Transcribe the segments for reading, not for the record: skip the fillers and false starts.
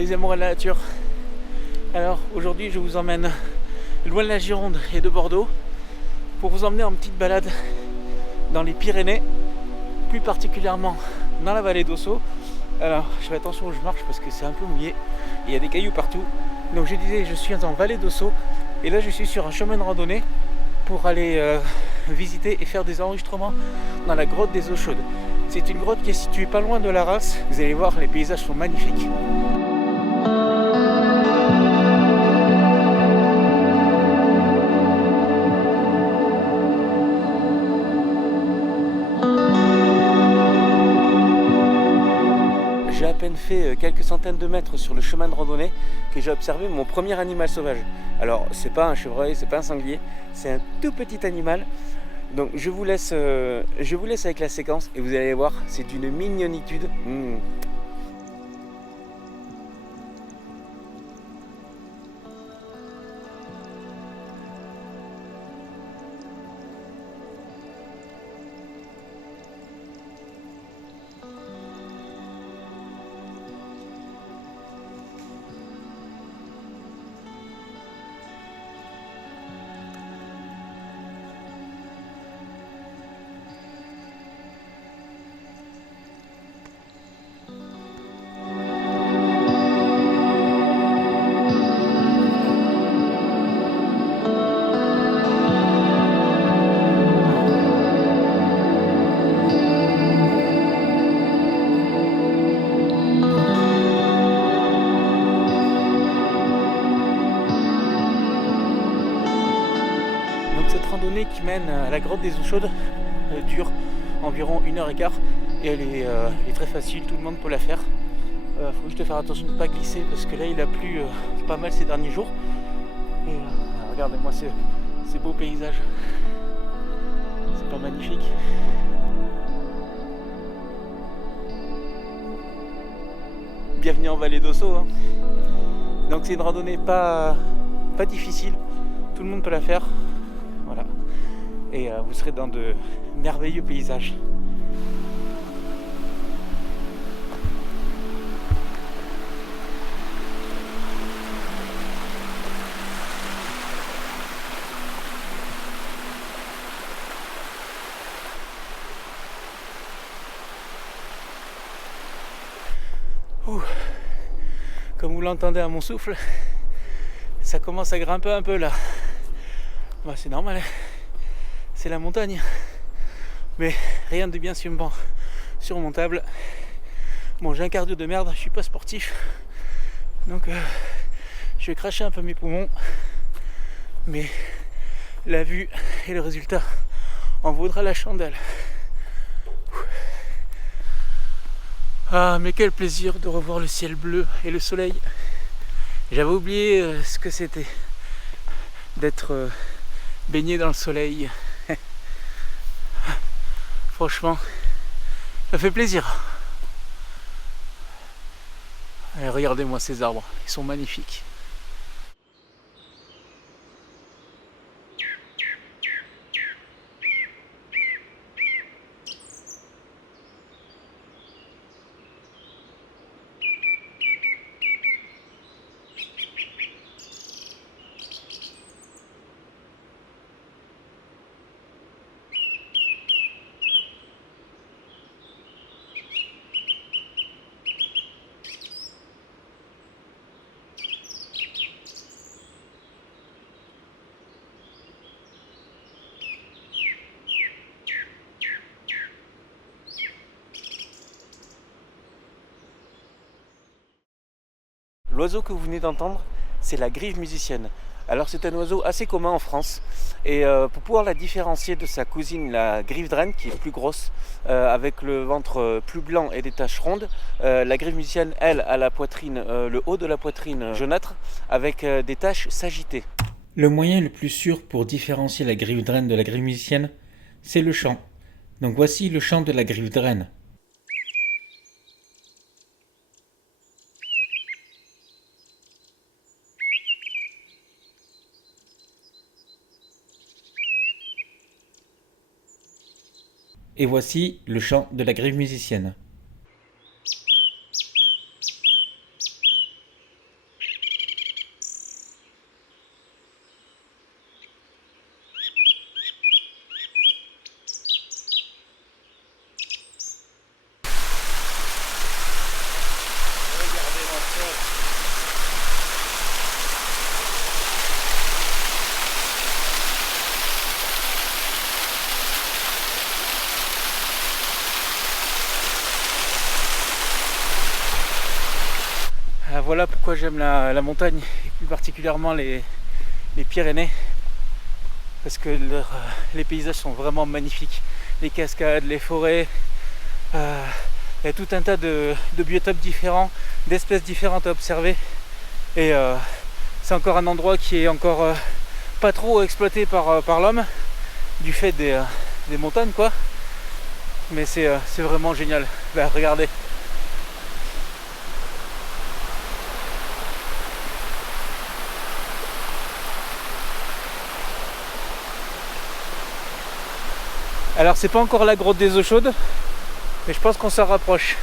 les amoureux de la nature. Alors aujourd'hui je vous emmène loin de la Gironde et de Bordeaux pour vous emmener en petite balade dans les Pyrénées, plus particulièrement dans la vallée d'Ossau. Alors je fais attention où je marche parce que c'est un peu mouillé et il y a des cailloux partout. Donc je disais, je suis en vallée d'Ossau et là je suis sur un chemin de randonnée pour aller visiter et faire des enregistrements dans la grotte des eaux chaudes. C'est une grotte qui est située pas loin de la Reims. Vous allez voir, les paysages sont magnifiques. J'ai à peine fait quelques centaines de mètres sur le chemin de randonnée que j'ai observé mon premier animal sauvage. Alors c'est pas un chevreuil, c'est pas un sanglier, c'est un tout petit animal. Donc je vous laisse avec la séquence et vous allez voir, c'est d'une mignonitude. Donc cette randonnée qui mène à la grotte des eaux chaudes dure environ 1h15 et elle est très facile, tout le monde peut la faire. Faut juste faire attention de ne pas glisser parce que là il a plu pas mal ces derniers jours. Et regardez-moi ces beaux paysages. C'est pas magnifique? Bienvenue en vallée d'Ossau. Hein. Donc c'est une randonnée pas difficile, tout le monde peut la faire. Voilà. Et vous serez dans de merveilleux paysages. Ouh. Comme vous l'entendez à mon souffle, ça commence à grimper un peu là. Bah, c'est normal, c'est la montagne. Mais rien de bien surmontable. Bon, j'ai un cardio de merde, je suis pas sportif. Donc je vais cracher un peu mes poumons. Mais la vue et le résultat en vaudra la chandelle. Ah, mais quel plaisir de revoir le ciel bleu et le soleil. J'avais oublié ce que c'était d'être baigné dans le soleil. Franchement, ça fait plaisir. Et regardez-moi ces arbres, ils sont magnifiques. L'oiseau que vous venez d'entendre, c'est la grive musicienne. Alors c'est un oiseau assez commun en France et pour pouvoir la différencier de sa cousine la grive draine qui est plus grosse avec le ventre plus blanc et des taches rondes, la grive musicienne elle a la poitrine, le haut de la poitrine jaunâtre avec des taches sagittées. Le moyen le plus sûr pour différencier la grive draine de la grive musicienne, c'est le chant. Donc voici le chant de la grive draine. Et voici le chant de la grive musicienne. voilà pourquoi j'aime la montagne, et plus particulièrement les Pyrénées, parce que les paysages sont vraiment magnifiques. Les cascades, les forêts, il y a tout un tas de biotopes différents, d'espèces différentes à observer. Et c'est encore un endroit qui est encore pas trop exploité par l'homme, du fait des montagnes, quoi. Mais c'est vraiment génial. Ben, regardez. Alors c'est pas encore la grotte des eaux chaudes, mais je pense qu'on s'en rapproche.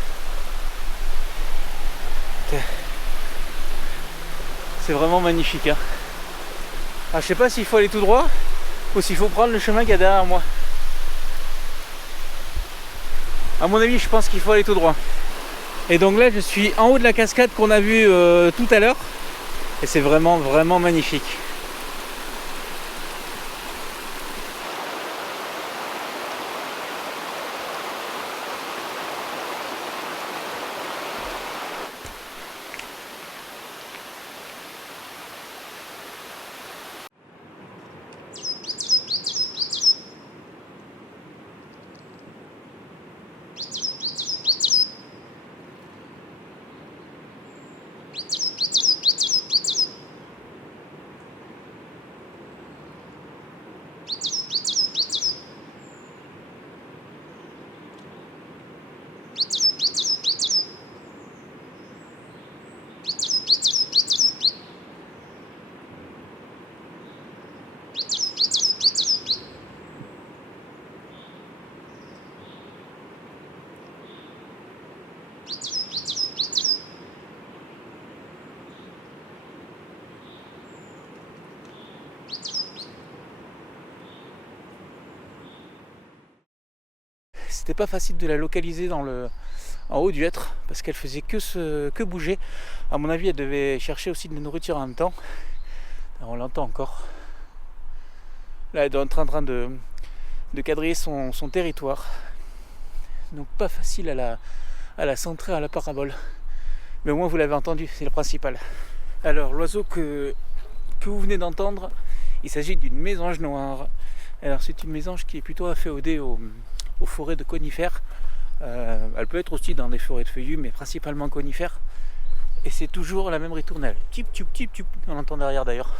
C'est vraiment magnifique, hein. Alors, je sais pas s'il faut aller tout droit ou s'il faut prendre le chemin qu'il y a derrière moi. À mon avis, je pense qu'il faut aller tout droit. Et donc là, je suis en haut de la cascade qu'on a vue tout à l'heure, et c'est vraiment magnifique. C'était pas facile de la localiser en haut du hêtre parce qu'elle faisait que bouger. À mon avis, elle devait chercher aussi de la nourriture en même temps. Alors, on l'entend encore. Là, elle doit être en train de quadriller son territoire. Donc pas facile à la centrer à la parabole. Mais au moins vous l'avez entendu, c'est le principal. Alors l'oiseau que vous venez d'entendre, il s'agit d'une mésange noire. Alors c'est une mésange qui est plutôt afféodée aux forêts de conifères. Elle peut être aussi dans des forêts de feuillus, mais principalement conifères. Et c'est toujours la même ritournelle. Tip, tip, tip, tip. On l'entend derrière d'ailleurs.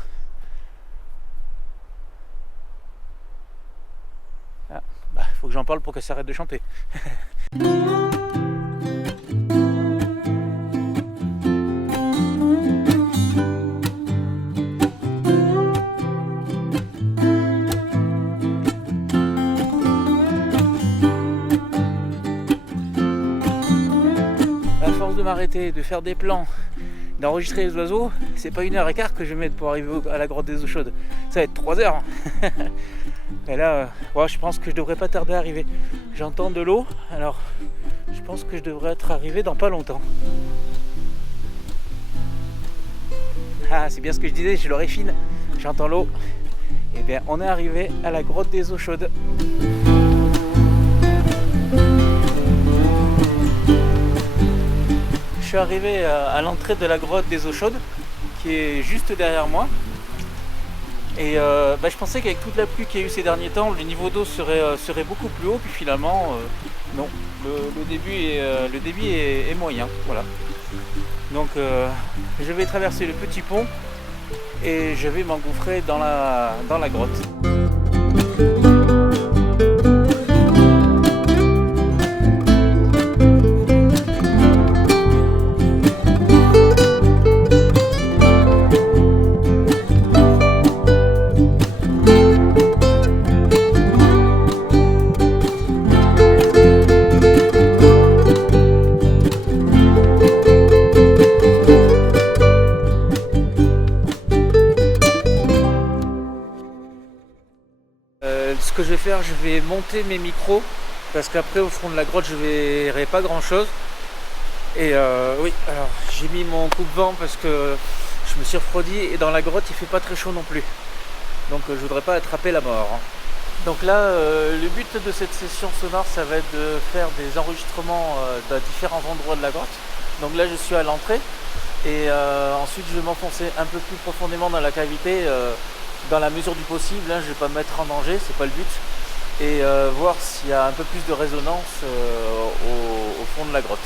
Ah, bah, faut que j'en parle pour qu'elle s'arrête de chanter. De m'arrêter, de faire des plans, d'enregistrer les oiseaux, c'est pas 1h15 que je vais mettre pour arriver à la grotte des eaux chaudes, ça va être 3 heures. Et là, ouais, je pense que je devrais pas tarder à arriver. J'entends de l'eau, alors je pense que je devrais être arrivé dans pas longtemps. Ah, c'est bien ce que je disais, j'ai l'oreille fine, j'entends l'eau. Et bien, on est arrivé à la grotte des eaux chaudes. Je suis arrivé à l'entrée de la grotte des eaux chaudes qui est juste derrière moi et je pensais qu'avec toute la pluie qu'il y a eu ces derniers temps le niveau d'eau serait beaucoup plus haut, puis finalement non, le débit est moyen, voilà. Donc je vais traverser le petit pont et je vais m'engouffrer dans la grotte. Ce que je vais faire, je vais monter mes micros parce qu'après au fond de la grotte je verrai pas grand chose. Et oui, alors j'ai mis mon coupe-vent parce que je me suis refroidi et dans la grotte il fait pas très chaud non plus. Donc je voudrais pas attraper la mort, hein. Donc là, le but de cette session sonore, ça va être de faire des enregistrements dans différents endroits de la grotte. Donc là je suis à l'entrée Et ensuite je vais m'enfoncer un peu plus profondément dans la cavité, dans la mesure du possible, hein, je ne vais pas me mettre en danger, c'est pas le but. Et voir s'il y a un peu plus de résonance au fond de la grotte.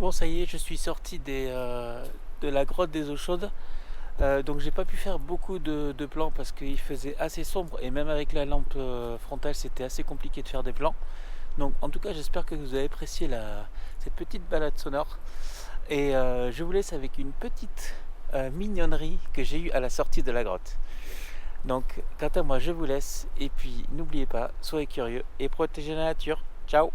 Bon, ça y est, je suis sorti de la grotte des eaux chaudes. Donc j'ai pas pu faire beaucoup de plans parce qu'il faisait assez sombre et même avec la lampe frontale c'était assez compliqué de faire des plans. Donc en tout cas j'espère que vous avez apprécié cette petite balade sonore. Et je vous laisse avec une petite mignonnerie que j'ai eue à la sortie de la grotte. Donc quant à moi je vous laisse et puis n'oubliez pas, soyez curieux et protégez la nature. Ciao!